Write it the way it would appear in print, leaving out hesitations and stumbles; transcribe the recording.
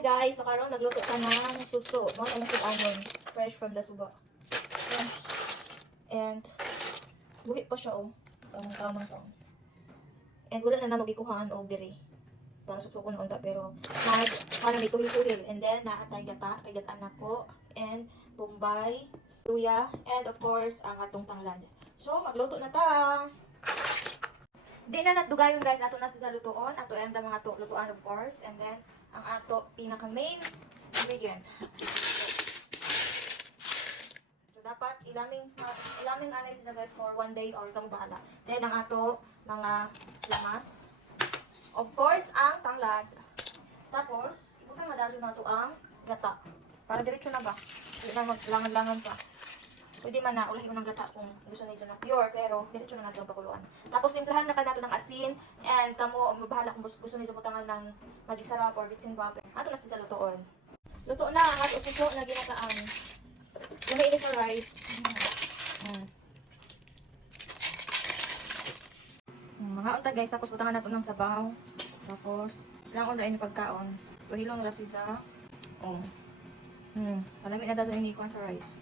Hi guys, so karon nagluto ka ng suso. Mo ang sudanon, fresh from the suba. And buhi pa siya tamang tong. And wala na magikuhaan og diri. Para susuko na unta pero parang dito tuhil and then naatay gata, kay gata nako and bombay, luya, and of course ang atong tanglad. So magluto na ta. Di na natdugayon guys, ato na sa lutoon, ato ang mga to lutuan of course, and then ang ato pinaka main ingredient. So dapat ilaming anay sa guys for 1 day or kamo bahala. Then ang ato mga lamas. Of course ang tanglad. Tapos ibutang madaso nato ang gata. Para diretso na ba? Hindi na maglangan-langan pa. Pwede man na ulahin mo ng gata kung gusto nyo na pure, pero diretso na natin ang pakuluan. Tapos timplahan na ka nato ng asin, and kamo mabahala kung gusto nyo sa butangan ng magic sarap or bitsin wapen. Ato na sa lutoon. Luto na ang ato suso na ginataan. Lumainis sa rice. Mga unta guys, tapos butangan nato ng sabaw. Tapos, lang on rin yung pagkaon. Tuhilong nila sa alamig na dato yung ikuan sa rice.